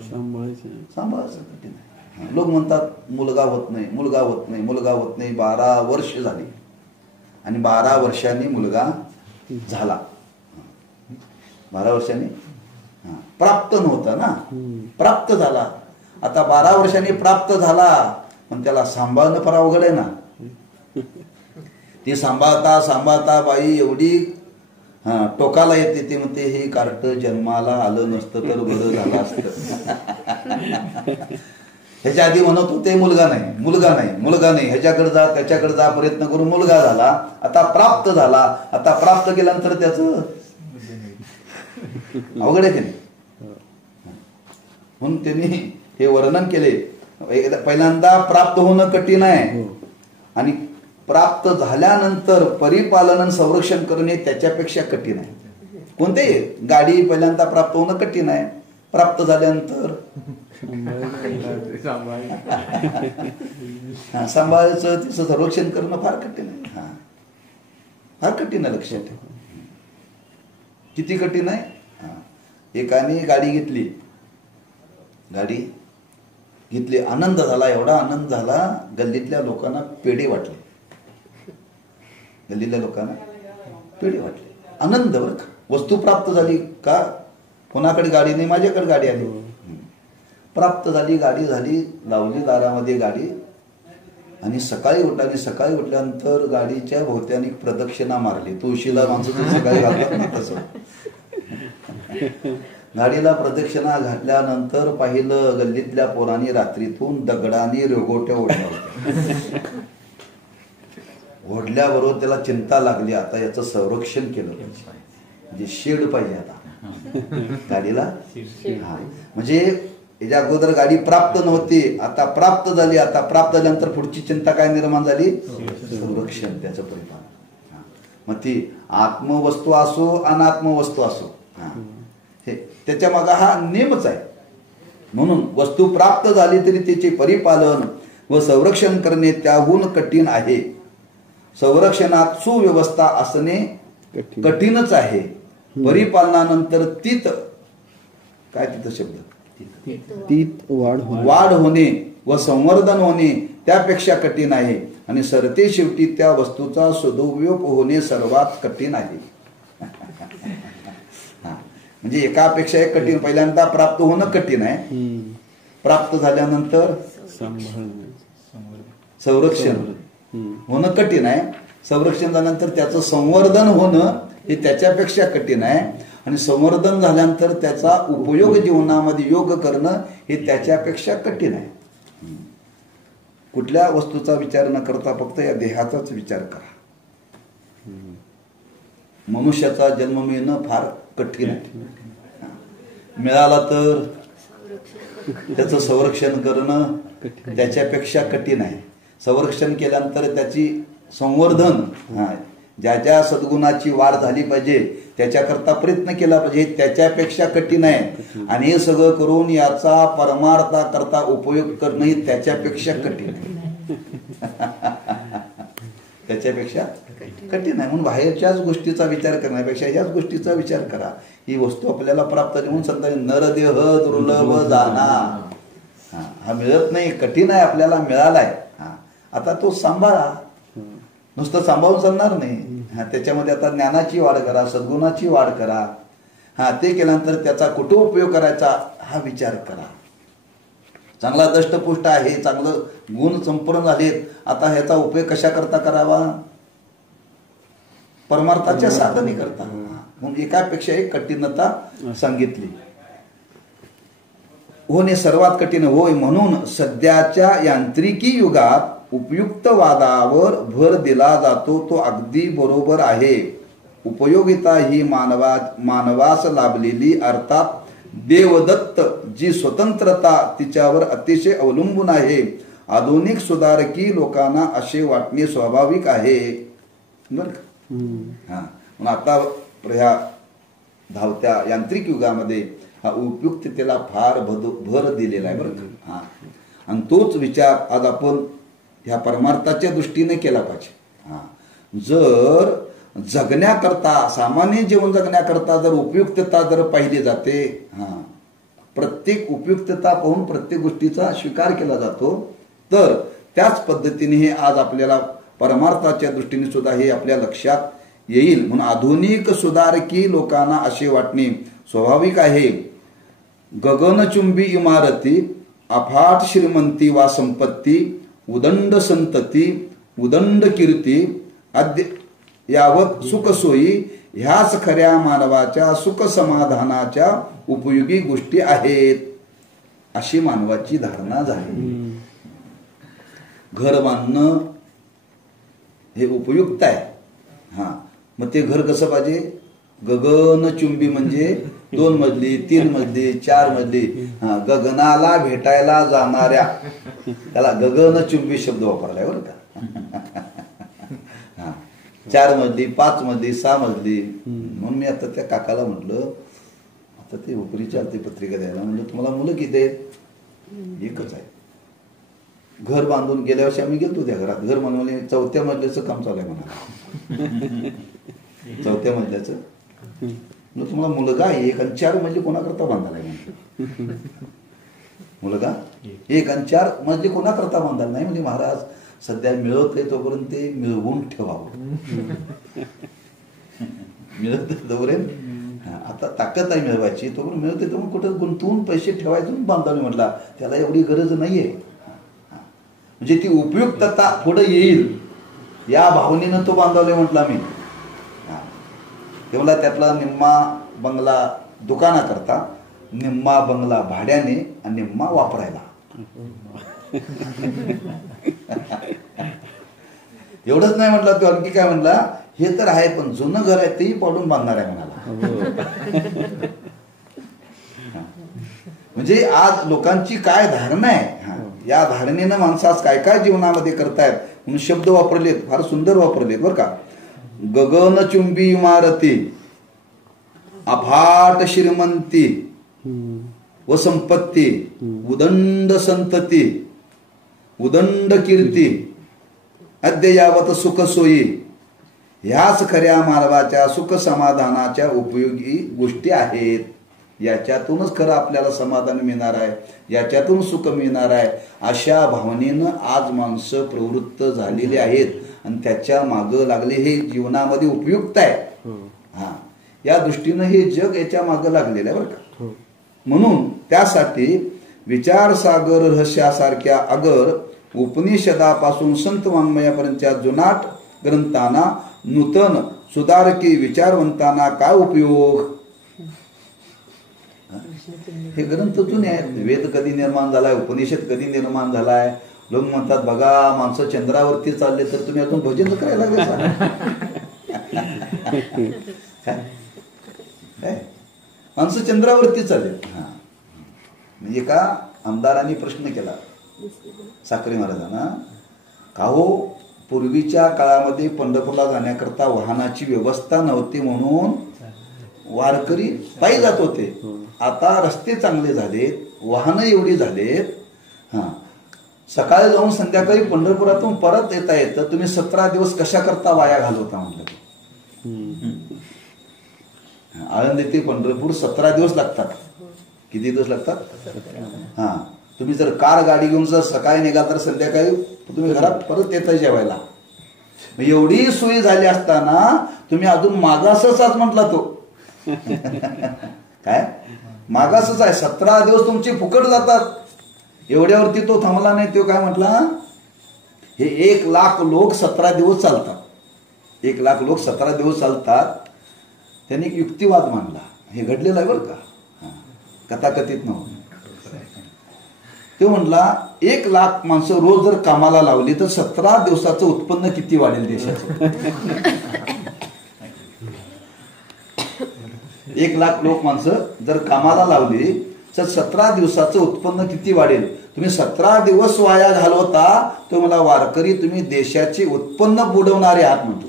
सांभाळायचं कठीण आहे. लोक म्हणतात मुलगा होत नाही, मुलगा होत नाही, मुलगा होत नाही. 12 वर्ष झाली आणि 12 वर्षांनी मुलगा झाला. 12 वर्षांनी प्राप्त नव्हता ना, प्राप्त झाला. आता 12 वर्षांनी प्राप्त झाला, पण त्याला सांभाळणं फार अवघड आहे ना. ती सांभाळता सांभाळता बाई एवढी टोकाला येते, ते म्हणते हे कार्ट जन्माला आलं नसतं तर बरं झालं असतं. ह्याच्या आधी म्हणत होते मुलगा नाही, मुलगा नाही, मुलगा नाही, ह्याच्याकडे जा त्याच्याकडे जा प्रयत्न करून मुलगा झाला. आता प्राप्त झाला. आता प्राप्त केल्यानंतर त्याचं अवघड आहे की नाही. म्हणून त्यांनी हे वर्णन केले. पहिल्यांदा प्राप्त होणं कठीण आहे, आणि प्राप्त झाल्यानंतर परिपालन संरक्षण करणे त्याच्यापेक्षा कठीण आहे. कोणतेही गाडी पहिल्यांदा प्राप्त होणं कठीण आहे, प्राप्त झाल्यानंतर सांभाळायचं, तिचं संरक्षण करणं फार कठीण आहे. फार कठीण आहे, लक्षात ठेवा. किती कठीण आहे. एकाने गाडी घेतली, गाडी घेतली, आनंद झाला, एवढा आनंद झाला, गल्लीतल्या लोकांना पेढे वाटले. गल्लीतल्या लोकांना पेढे वाटले. आनंद बरं का, वस्तू प्राप्त झाली का. कोणाकडे गाडी नाही, माझ्याकडे गाडी आली. प्राप्त झाली, गाडी झाली, लावली दारामध्ये गाडी, आणि सकाळी उठल्यानंतर गाडीच्या भोवत्याने प्रदक्षिणा मारली. तुळशीला माणसं सकाळी घालतात ना तसं. गाडीला प्रदक्षिणा घातल्यानंतर पाहिलं गल्लीतल्या पोरांनी रात्रीतून दगडाने रेगोट्या ओढल्या होत्या. ओढल्याबरोबर त्याला चिंता लागली, आता याचं संरक्षण केलं पाहिजे, म्हणजे शेड पाहिजे आता गाडीला. म्हणजे याच्या अगोदर गाडी प्राप्त नव्हती, आता प्राप्त झाली. आता प्राप्त झाल्यानंतर पुढची चिंता काय निर्माण झाली, संरक्षण, त्याचं परिपालन. मग ती आत्मवस्तू असो अनात्मवस्तू असो, हे त्याच्या मागे हा नेमच आहे. म्हणून वस्तू प्राप्त झाली तरी त्याचे परिपालन व संरक्षण करणे त्याहून कठीण आहे. संरक्षणात सुव्यवस्था असणे कठीणच आहे. परिपालनानंतर तीत काय तिथं शब्द तीत वाढ होणे व संवर्धन होणे त्यापेक्षा कठीण आहे, आणि सरते शेवटी त्या वस्तूचा सदुपयोग होणे सर्वात कठीण आहे. म्हणजे एकापेक्षा एक कठीण. पहिल्यांदा प्राप्त होणं कठीण आहे, प्राप्त झाल्यानंतर संरक्षण होणं कठीण आहे, संरक्षण झाल्यानंतर त्याचं संवर्धन होणं हे त्याच्यापेक्षा कठीण आहे, आणि संवर्धन झाल्यानंतर त्याचा उपयोग जीवनामध्ये योग करणं हे त्याच्यापेक्षा कठीण आहे. कुठल्या वस्तूचा विचार न करता फक्त या देहाचाच विचार करा. मनुष्याचा जन्म मिळणं फार कठीण आहे. मिळाला तर त्याचं संरक्षण करणं त्याच्यापेक्षा कठीण आहे. संरक्षण केल्यानंतर त्याची संवर्धन, ज्या ज्या सद्गुणाची वाढ झाली पाहिजे त्याच्याकरता प्रयत्न केला पाहिजे, त्याच्यापेक्षा कठीण आहे. आणि हे सगळं करून याचा परमार्थाकरता उपयोग करणं हे त्याच्यापेक्षा कठीण आहे. त्याच्यापेक्षा कठीण आहे. म्हणून बाहेरच्याच गोष्टीचा विचार करण्यापेक्षा ह्याच गोष्टीचा विचार करा. ही वस्तू आपल्याला प्राप्त म्हणून सांगता नरदेह दुर्लभ जाना. हा मिळत नाही, कठीण आहे, आपल्याला मिळालाय. आता तो सांभाळा. नुसतं सांभाळून चालणार नाही. त्याच्यामध्ये आता ज्ञानाची वाढ करा, सद्गुणाची वाढ करा. ते केल्यानंतर त्याचा कुठं उपयोग करायचा हा विचार करा. चांगला दष्टपुष्ट आहे, चांगलं गुण संपूर्ण झालेत, आता ह्याचा उपयोग कशा करता करावा, परमार्थाच्या साधने करता. म्हणून एकापेक्षा एक कठीणता सांगितली. होणे सर्वात कठीण होय. म्हणून सध्याच्या यांत्रिकी युगात उपयुक्त वादावर भर दिला जातो, तो अगदी बरोबर आहे. उपयोगिता ही मानवास लाभलेली अर्थात देवदत्त जी स्वतंत्रता तिच्यावर अतिशय अवलंबून आहे. आधुनिक सुधारकी लोकांना असे वाटणे स्वाभाविक आहे. बर का? हा, आता ह्या धावत्या यांत्रिक युगामध्ये हा उपयुक्ततेला फार भर दिलेला आहे. बरं का? हा, आणि तोच विचार आज आपण ह्या परमार्थाच्या दृष्टीने केला पाहिजे. हा, जर जगण्याकरता सामान्य जीवन जगण्याकरता जर उपयुक्तता जर पाहिली जाते, हा, प्रत्येक उपयुक्तता पाहून प्रत्येक गोष्टीचा स्वीकार केला जातो, तर त्याच पद्धतीने हे आज आपल्याला परमार्थाच्या दृष्टीने सुद्धा हे आपल्या लक्षात येईल. म्हणून आधुनिक सुधारकी लोकांना असे वाटणे स्वाभाविक आहे. गगनचुंबी इमारती, अफाट श्रीमंती वा संपत्ती, उदंड संतती, उदंड कीर्ती, यावत सुखसोयी ह्याच खऱ्या मानवाच्या सुख समाधानाच्या उपयोगी गोष्टी आहेत, अशी मानवाची धारणा झाली. घर बांधणं हे उपयुक्त आहे. हा, मग ते घर कसं पाहिजे? गगनचुंबी म्हणजे 2 मजली, 3 मजली, 4 मजली. हा, गगनाला भेटायला जाणाऱ्या त्याला गगनचुंबी शब्द वापरलाय बरं का. हा, 4 मजली, 5 मजली, 6 मजली. म्हणून मी आता त्या काकाला म्हटलं, आता ते उपरीची आलती पत्रिका द्यायला, म्हणलं तुम्हाला मुलं किती आहेत? एकच आहे. घर बांधून गेल्या वर्षी आम्ही गेलतो त्या घरात. घर बनवले, 4थ्या मजल्याचं काम चालू आहे म्हणा. 4थ्या मजल्याचं. तुम्हाला मुलगा 1 आणि 4 मजली कोणाकरता बांधायला आहे? मुलगा 1 आणि 4 मजली कोणाकरता बांधायला नाही म्हणजे महाराज सध्या मिळवत आहे तोपर्यंत ते मिळवून ठेवावं. मिळत तोपर्यंत आता ताकद आहे मिळवायची, तोपर्यंत मिळवते तर मग कुठं गुंतवून पैसे ठेवायचे बांधावे म्हटला. त्याला एवढी गरज नाहीये. म्हणजे ती उपयुक्तता पुढे येईल या भावनेनं तो बांधवले म्हटला मी. तेवढा त्यातला निम्मा बंगला दुकानाकरता, निम्मा बंगला भाड्याने आणि निम्मा वापरायला. एवढंच नाही म्हटलं तो, आणखी काय म्हणला, हे तर आहे पण जुनं घर आहे तेही पाडून बांधणार आहे म्हणाला. म्हणजे आज लोकांची काय धारणा आहे, या धारणेनं माणसं आज काय काय जीवनामध्ये करतायत म्हणून शब्द वापरलेत, फार सुंदर वापरलेत बरं का. गगनचुंबी इमारती, अफाट श्रीमंती व संपत्ती, उदंड संतती, उदंड कीर्ती, अद्ययावत सुखसोयी ह्याच खऱ्या मानवाच्या सुख समाधानाच्या उपयोगी गोष्टी आहेत. याच्यातूनच खरं आपल्याला समाधान मिळणार आहे, याच्यातून सुख मिळणार आहे, अशा भावनेनं आज माणसं प्रवृत्त झालेली आहेत आणि त्याच्या मागं लागले. हे जीवनामध्ये उपयुक्त आहे. हा, या दृष्टीनं हे जग याच्या मागं लागलेलं आहे बरं का. म्हणून त्यासाठी विचारसागर रहस्यासारख्या अगर उपनिषदापासून संत वाङ्मयापर्यंतच्या जुनाट ग्रंथांना नूतन सुधारकी विचारवंतांना काय उपयोग? हे ग्रंथ जुने आहेत. वेद कधी निर्माण झालाय, उपनिषद कधी निर्माण झालाय. लोक म्हणतात बघा माणसं चंद्रावरती चालले तर तुम्ही अजून भजन करायला लागले. माणसं चंद्रावरती चालले. हा, म्हणजे एका आमदारांनी प्रश्न केला साखरे महाराजांना, का हो पूर्वीच्या काळामध्ये पंढरपूरला जाण्याकरता वाहनाची व्यवस्था नव्हती म्हणून वारकरी पायी जात होते. आता रस्ते चांगले झालेत, वाहनं एवढी झालेत, हा, सकाळी जाऊन संध्याकाळी पंढरपुरातून परत येता येतं. तुम्ही 17 दिवस कशा करता वाया घालवता म्हटलं. आळंदी ते पंढरपूर 17 दिवस लागतात. किती दिवस लागतात? हा, तुम्ही जर कार गाडी घेऊन जर सकाळी निघाल तर संध्याकाळी तुम्ही घरात परत येता जेवायला. एवढी सोयी झाली असताना तुम्ही अजून मागासच म्हटला तो. काय मागासच आहे. 17 दिवस तुमचे फुकट जातात. एवढ्यावरती तो थांबला नाही. तो काय म्हटला, हे 1 लाख लोक 17 दिवस चालतात. 1 लाख लोक 17 दिवस चालतात. त्यांनी एक युक्तिवाद मांडला. हे घडलेलं आहे बरं का, कथाकथित नव्हतं. तो म्हटला 1 लाख माणसं रोज जर कामाला लावली तर 17 दिवसाचं उत्पन्न किती वाढेल देशाचं. 1,00,000 लोक माणसं जर कामाला लावली तर 17 दिवसाचं उत्पन्न किती वाढेल? तुम्ही 17 दिवस वाया घालवता तो मला वारकरी तुम्ही देशाचे उत्पन्न बुडवणारे आहात म्हणतो.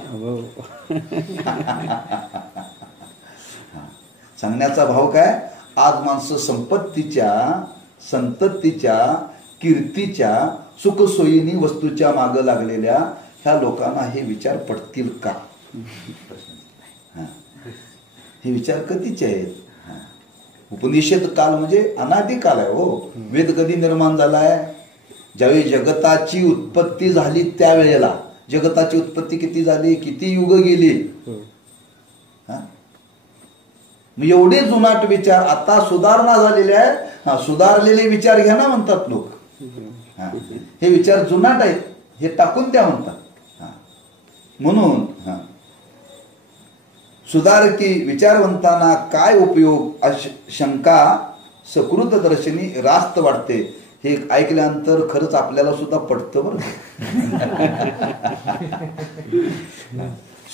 सांगण्याचा भाव काय? आज माणसं संपत्तीच्या, संततीच्या, कीर्तीच्या, सुखसोयीनी वस्तूच्या मागं लागलेल्या ह्या लोकांना हे विचार पटतील का? हे विचार कधीचे आहेत? उपनिषद काल म्हणजे अनादी काल आहे हो. वेद कधी निर्माण झालाय? ज्यावेळी जगताची उत्पत्ती झाली त्यावेळेला. जगताची उत्पत्ती किती झाली? किती युग गेली? एवढे जुनाट विचार आता सुधारणा झालेले आहे. सुधारलेले विचार घ्या ना म्हणतात लोक. हे विचार जुनाट आहेत, हे टाकून द्या म्हणतात. म्हणून सुधारकी विचारवंतांना काय उपयोग शंका सकृत दर्शनी रास्त वाटते. हे ऐकल्यानंतर खरंच आपल्याला सुद्धा पटतं बरं.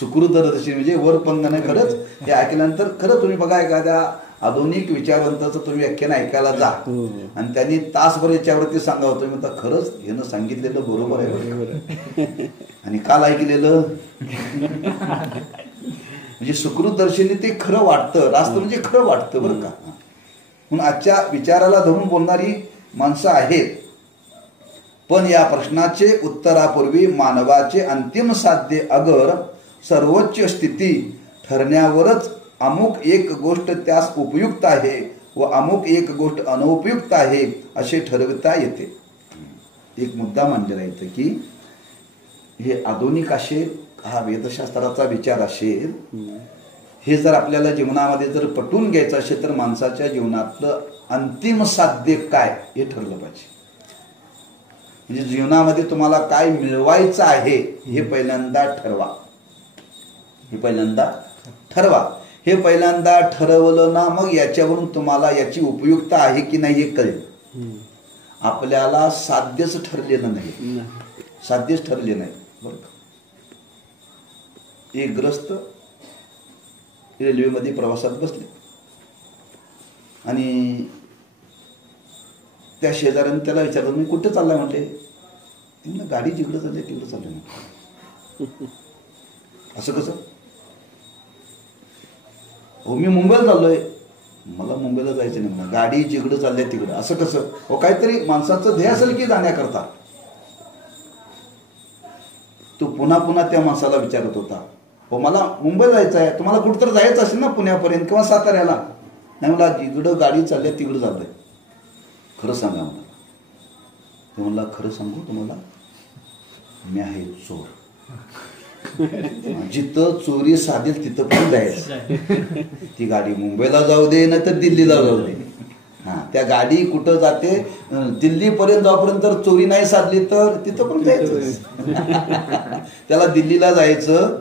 सुकृत दर्शनी म्हणजे वरपंगने खरंच हे ऐकल्यानंतर खरं तुम्ही बघा एखाद्या आधुनिक विचारवंताचं तुम्ही व्याख्यान ऐकायला जा आणि त्यांनी तासभर याच्यावरती सांगावं, तुम्ही म्हणता खरंच यानं सांगितलेलं बरोबर आहे आणि काल ऐकलेलं म्हणजे सुकृत दर्शनी ते खरं वाटतं. रास्त म्हणजे खरं वाटतं बरं का. म्हणून आजच्या विचाराला धरून बोलणारी माणसं आहेत. पण या प्रश्नाचे उत्तरापूर्वी मानवाचे अंतिम साध्य अगर सर्वोच्च स्थिती ठरण्यावरच अमुक एक गोष्ट त्यास उपयुक्त आहे व अमुक एक गोष्ट अनुपयुक्त आहे असे ठरविता येते. एक मुद्दा मांडलेला येतो की हे आधुनिक असे हा वेदशास्त्राचा विचार असेल, हे जर आपल्याला जीवनामध्ये जर पटवून घ्यायचं असेल तर माणसाच्या जीवनातलं अंतिम साध्य काय हे ठरलं पाहिजे. म्हणजे जीवनामध्ये तुम्हाला काय मिळवायचं आहे हे पहिल्यांदा ठरवा. हे पहिल्यांदा ठरवा. हे पहिल्यांदा ठरवलं ना मग याच्यावरून तुम्हाला याची उपयुक्तता आहे की नाही हे कळेल. आपल्याला साध्यच ठरलेलं नाही, साध्यच ठरले नाही बरं का. एक ग्रस्त रेल्वेमध्ये प्रवासात बसले आणि त्या शेजाऱ्याने त्याला विचारलं, मी कुठे चाललाय म्हटले. म्हणलं गाडी जिकडे चालली तिकडे चालले म्हटलं. असं कसं? हो मी मुंबईला चाललोय. मला मुंबईला जायचं नाही म्हणा. गाडी जिकडे चालली तिकडे असं कसं? हो काहीतरी माणसाचं ध्येय असेल की जाण्याकरता. तो पुन्हा पुन्हा त्या माणसाला विचारत होता, हो मला मुंबई जायचं आहे. तुम्हाला कुठंतरी जायचं असेल ना पुण्यापर्यंत किंवा साताऱ्याला. नाही मला जिकडं गाडी चालली तिकडं चाललंय. खरं सांगा मला. ते म्हणला खरं सांगू तुम्हाला, मी आहे चोर. जिथं चोरी साधेल तिथं पण जायचं. ती गाडी मुंबईला जाऊ दे ना तर दिल्लीला जाऊ दे. त्या गाडी कुठं जाते दिल्लीपर्यंत जाऊपर्यंत जर चोरी नाही साधली तर तिथं पण जायचं. त्याला दिल्लीला जायचं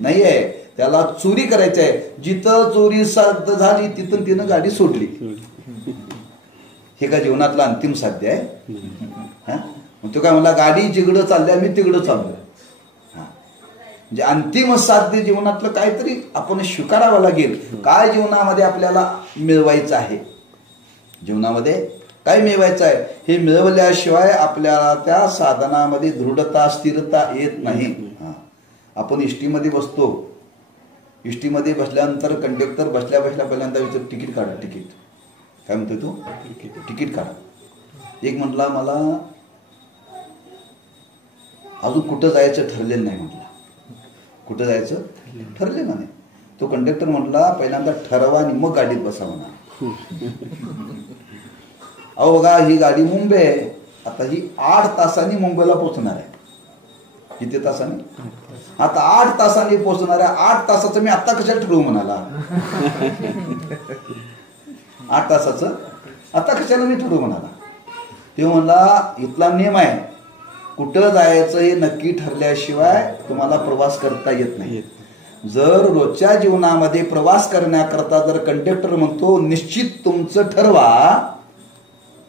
नाही आहे, त्याला चोरी करायची आहे. जिथं चोरी झाली तिथून तिनं गाडी सोडली. हे का जीवनातलं अंतिम साध्य आहे? मग तो काय म्हणला, गाडी जिकडं चालल्या मी तिकडं चाललोय. म्हणजे अंतिम साध्य जीवनातलं काहीतरी आपण स्वीकारावं लागेल. काय जीवनामध्ये आपल्याला मिळवायचं आहे, जीवनामध्ये काय मिळवायचं आहे हे मिळवल्याशिवाय आपल्याला त्या साधनामध्ये दृढता स्थिरता येत नाही. आपण इष्टीमध्ये बसतो. इष्टीमध्ये बसल्यानंतर कंडक्टर बसल्या बसल्या पहिल्यांदा विचार तिकीट काढा. तिकीट काय म्हणतोय तो? तिकीट काढा. एक म्हटला मला अजून कुठं जायचं ठरलेलं नाही म्हटला. कुठं जायचं ठरलेलं नाही. तो कंडक्टर म्हटला पहिल्यांदा ठरवा आणि मग गाडीत बसा म्हणा. अहो बघा ही गाडी मुंबई आहे. आता ही 8 तासांनी मुंबईला पोहोचणार आहे. किती तासांनी? आता 8 तासांनी पोहोचणार आहे. 8 तासाचं मी आता कशाला ठरवू म्हणाला. 8 तासाचं आता कशाला मी ठरवू म्हणाला. ते म्हणला इथला नियम आहे, कुठं जायचं हे नक्की ठरल्याशिवाय तुम्हाला प्रवास करता येत नाही. जर रोजच्या जीवनामध्ये प्रवास करण्याकरता जर कंडक्टर म्हणतो निश्चित तुमचं ठरवा,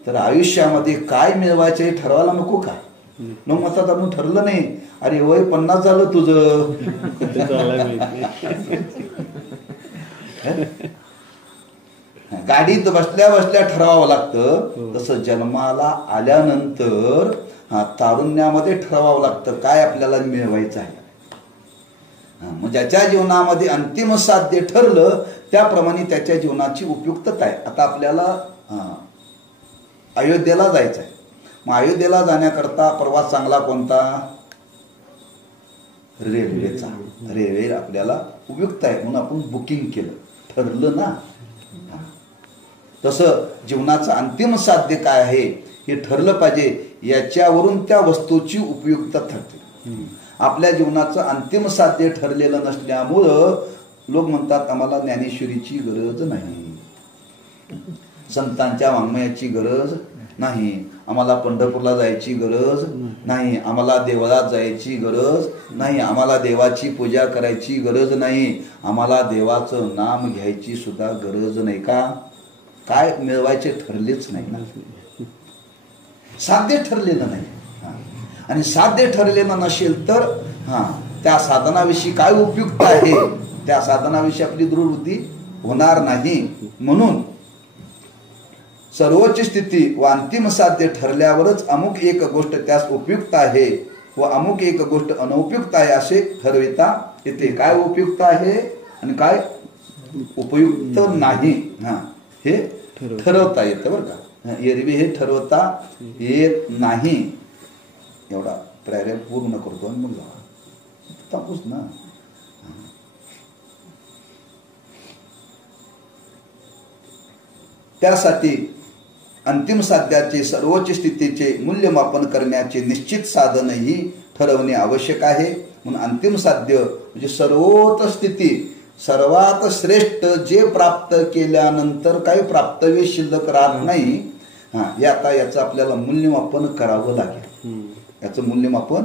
तर आयुष्यामध्ये काय मिळवायचं हे ठरवायला नको का? न म्हणतात आपण ठरलं नाही, अरे वय 50 झालं तुझं. गाडीत बसल्या बसल्या ठरवावं लागतं, तसं जन्माला आल्यानंतर तारुण्यामध्ये ठरवावं लागतं काय आपल्याला मिळवायचं आहे. मग ज्याच्या जीवनामध्ये अंतिम साध्य ठरलं त्याप्रमाणे त्याच्या जीवनाची उपयुक्तता आहे. आता आपल्याला अयोध्येला जायचं आहे. मग अयोध्येला जाण्याकरता प्रवास चांगला कोणता? रेल्वेचा. रेल्वे आपल्याला उपयुक्त आहे म्हणून आपण बुकिंग केलं, ठरलं ना. तसं जीवनाचं अंतिम साध्य काय आहे हे ठरलं पाहिजे, याच्यावरून त्या वस्तूची उपयुक्तता ठरते. आपल्या जीवनाचं अंतिम साध्य ठरलेलं नसल्यामुळं लोक म्हणतात आम्हाला ज्ञानेश्वरीची गरज नाही, संतांच्या वाङ्मयाची गरज नाही, आम्हाला पंढरपूरला जायची गरज नाही, आम्हाला देवळात जायची गरज नाही, आम्हाला देवाची पूजा करायची गरज नाही, आम्हाला देवाचं नाम घ्यायची सुद्धा गरज नाही. का? काय मिळवायचे ठरलेच नाही ना, साध्य ठरलेलं नाही. आणि साध्य ठरलेलं नसेल तर त्या साधनाविषयी काय उपयुक्त आहे त्या साधनाविषयी आपली दृढवृत्ती होणार नाही. म्हणून सर्वोच्च स्थिती व अंतिम साध्य ठरल्यावरच अमुक एक गोष्ट त्यास उपयुक्त आहे व अमुक एक गोष्ट अनुपयुक्त आहे असे ठरविता येते. काय उपयुक्त आहे आणि काय उपयुक्त नाही हे ठरवता येतं बरं का. एरवी हे ठरवता येत नाही. एवढा पॅरेग्राफ पूर्ण करतो आणि मग तापूस ना. त्यासाठी अंतिम साध्याचे सर्वोच्च स्थितीचे मूल्यमापन करण्याचे निश्चित साधनही ठरवणे आवश्यक आहे. म्हणून अंतिम साध्य म्हणजे सर्वोच्च स्थिती, सर्वात श्रेष्ठ जे प्राप्त केल्यानंतर काही प्राप्तव्य शिल्लक राहत नाही. हे आता याचं आपल्याला मूल्यमापन करावं लागेल. याचं मूल्यमापन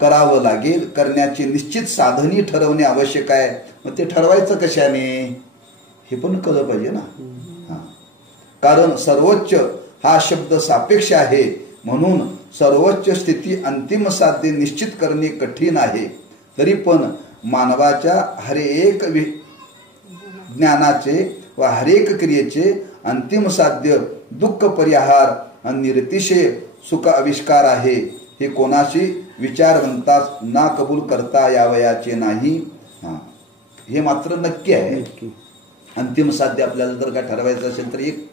करावं लागेल. करण्याचे निश्चित साधनही ठरवणे आवश्यक आहे. मग ते ठरवायचं कशाने हे पण कळलं पाहिजे ना. कारण सर्वोच्च हा शब्द सापेक्ष आहे. म्हणून सर्वोच्च स्थिती अंतिम साध्य निश्चित करणे कठीण आहे. तरी पण मानवाच्या हरेक ज्ञानाचे व हरेक क्रियेचे अंतिम साध्य दुःख परिहार आणि निरतिशय सुख आविष्कार आहे. हे कोणाशी विचारवंतास ना कबूल करता यावयाचे नाही. हे मात्र नक्की आहे. अंतिम साध्य आपल्याला जर काय ठरवायचं असेल तर एक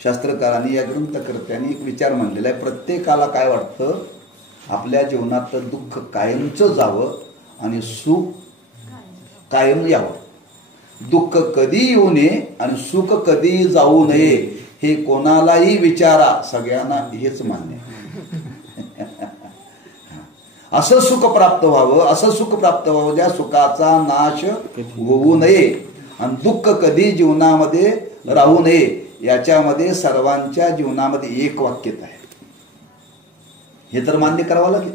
शास्त्रकारांनी या ग्रंथकर्त्यांनी एक विचार मांडलेला आहे. प्रत्येकाला काय वाटतं आपल्या जीवनात दुःख कायमचं जावं आणि सुख कायम यावं. दुःख कधी येऊ नये आणि सुख कधी जाऊ नये हे कोणालाही विचारा, सगळ्यांना हेच मान्य. असं सुख प्राप्त व्हावं, असं सुख प्राप्त व्हावं ज्या सुखाचा नाश होऊ नये आणि दुःख कधी जीवनामध्ये राहू नये. याच्यामध्ये सर्वांच्या जीवनामध्ये एक वाक्यता आहे. हे तर मान्य करावं लागेल.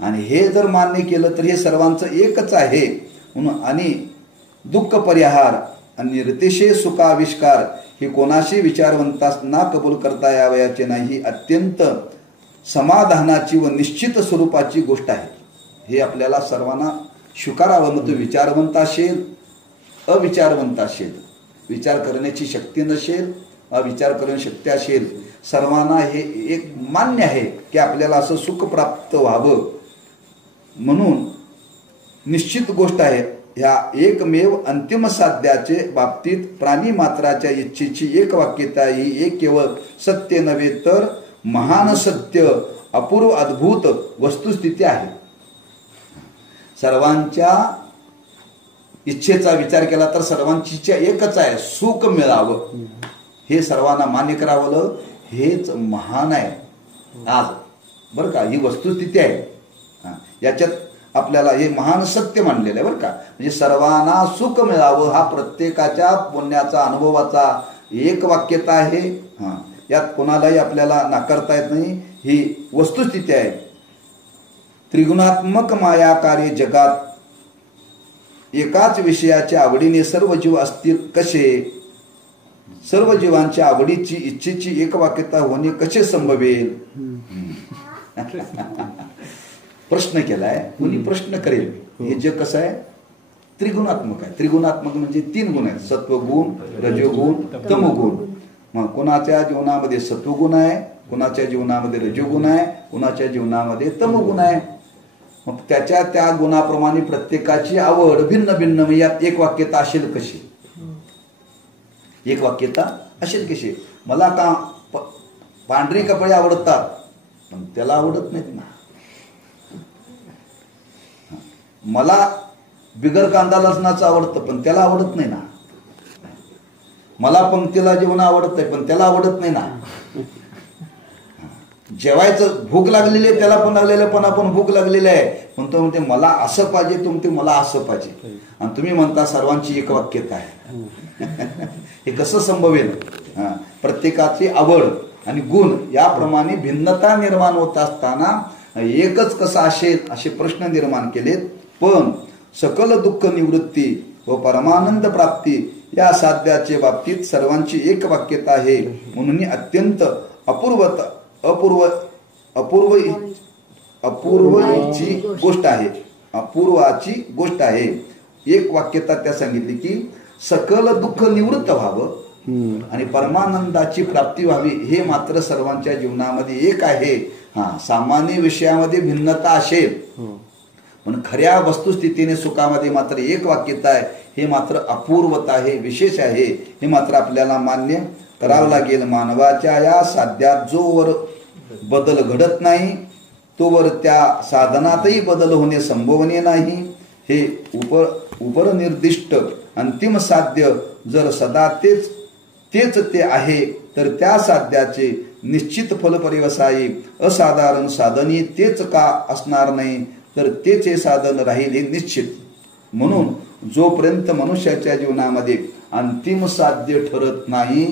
आणि हे जर मान्य केलं तर हे सर्वांचं एकच आहे. म्हणून आणि दुःख परिहार आणि निरतिशय सुखाविष्कार हे कोणाशी विचारवंतास ना कबूल करता यावयाचे नाही. अत्यंत समाधानाची व निश्चित स्वरूपाची गोष्ट आहे. हे आपल्याला सर्वांना स्वीकारावं. मग तो विचारवंत असेल, अविचारवंत असेल, विचार करण्याची शक्ती नसेल, अविचार करण्याची शक्ती असेल, सर्वांना हे एक मान्य आहे की आपल्याला असं सुख प्राप्त व्हावं. म्हणून निश्चित गोष्ट आहे. ह्या एकमेव अंतिम साध्याचे बाबतीत प्राणी मात्राच्या इच्छेची एक वाक्यता ही एक केवळ सत्य नव्हे तर महान सत्य, अपूर्व अद्भुत वस्तुस्थिती आहे. सर्वांच्या इच्छेचा विचार केला तर सर्वांची इच्छा एकच आहे, सुख मिळावं. हे सर्वांना मान्य करावं, हेच महान आहे आज बरं का. ही वस्तुस्थिती आहे. याच्यात आपल्याला हे महान सत्य मानलेलं आहे बरं का. म्हणजे सर्वांना सुख मिळावं हा प्रत्येकाच्या पुण्याचा अनुभवाचा एक वाक्यता आहे. यात कोणालाही आपल्याला नाकारता येत नाही. ही वस्तुस्थिती आहे. त्रिगुणात्मक मायाकारी जगात एकाच विषयाच्या आवडीने सर्व जीव असतील कसे? सर्व जीवांच्या आवडीची इच्छेची एक वाक्यता होणे कसे संभवेल? प्रश्न केलाय. कोणी प्रश्न करेल. हे जग कसं आहे? त्रिगुणात्मक आहे. त्रिगुणात्मक म्हणजे 3 गुण आहेत, सत्वगुण, रजोगुण, तमोगुण. मग कोणाच्या जीवनामध्ये सत्वगुण आहे, कोणाच्या जीवनामध्ये रजोगुण आहे, कोणाच्या जीवनामध्ये तमोगुण आहे. मग त्याच्या त्या गुणाप्रमाणे प्रत्येकाची आवड भिन्न भिन्न. मग यात एक वाक्यता असेल कशी? एक वाक्यता असेल कशी? मला का पांढरे कपडे आवडतात पण त्याला आवडत नाहीत ना. मला बिगर कांदा लसणाचं आवडतं पण त्याला आवडत नाही ना. मला पंक्तीला जेवण आवडत आहे पण त्याला आवडत नाही ना. जेवायचं भूक लागलेली आहे त्याला पण लागलेलं, पण आपण भूक लागलेली आहे पण तो म्हणते मला असं पाहिजे, तो म्हणते मला असं पाहिजे, आणि तुम्ही म्हणता सर्वांची एक वाक्यता आहे. हे कसं संभवेल? प्रत्येकाची आवड आणि गुण याप्रमाणे भिन्नता निर्माण होत असताना एकच कसं असेल असे प्रश्न निर्माण केलेत. पण सकल दुःख निवृत्ती व परमानंद प्राप्ती या साध्याच्या बाबतीत सर्वांची एक वाक्यता आहे. म्हणून अत्यंत अपूर्वची गोष्ट आहे. अपूर्वाची गोष्ट आहे. एक वाक्यता त्या सांगितली की सकल दुःख निवृत्त व्हावं आणि परमानंदाची प्राप्ती व्हावी. हे मात्र सर्वांच्या जीवनामध्ये एक आहे. सामान्य विषयामध्ये भिन्नता असेल पण खऱ्या वस्तुस्थितीने सुखामध्ये मात्र एक वाक्यता आहे. हे मात्र अपूर्वता आहे, विशेष आहे. हे मात्र आपल्याला मान्य करावं लागेल. मानवाच्या या साध्यात जोवर बदल घडत नाही तोवर त्या साधनातही बदल होणे संभवनीय नाही. हे उपरनिर्दिष्ट अंतिम साध्य जर सदा तेच ते आहे तर त्या साध्याचे निश्चित फलपरिवसायी असाधारण साधनी तेच का असणार नाही तर तेच हे साधन राहील हे निश्चित. म्हणून जोपर्यंत मनुष्याच्या जीवनामध्ये अंतिम साध्य ठरत नाही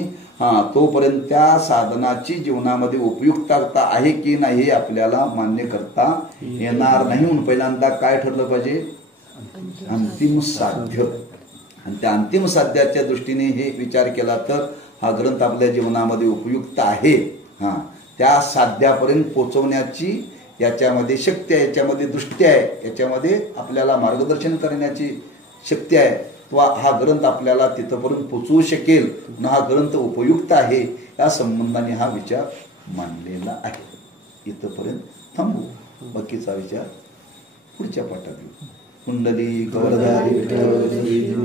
तोपर्यंत त्या साधनाची जीवनामध्ये उपयुक्तता आहे की नाही हे आपल्याला मान्य करता येणार नाही. म्हणून पहिल्यांदा काय ठरलं पाहिजे? अंतिम साध्य. आणि त्या अंतिम साध्याच्या दृष्टीने हे विचार केला तर हा ग्रंथ आपल्या जीवनामध्ये उपयुक्त आहे. त्या साध्यापर्यंत पोहोचवण्याची याच्यामध्ये शक्ती आहे, याच्यामध्ये दृष्टी आहे, याच्यामध्ये आपल्याला मार्गदर्शन करण्याची शक्ती आहे. हा ग्रंथ आपल्याला तिथपर्यंत पोचवू शकेल. हा ग्रंथ उपयुक्त आहे या संबंधाने हा विचार मांडलेला आहे. इथपर्यंत थांबू, बाकीचा विचार पुढच्या पाठात घेऊ. कुंडली गौरधारी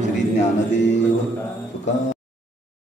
श्री ज्ञानदेव तुका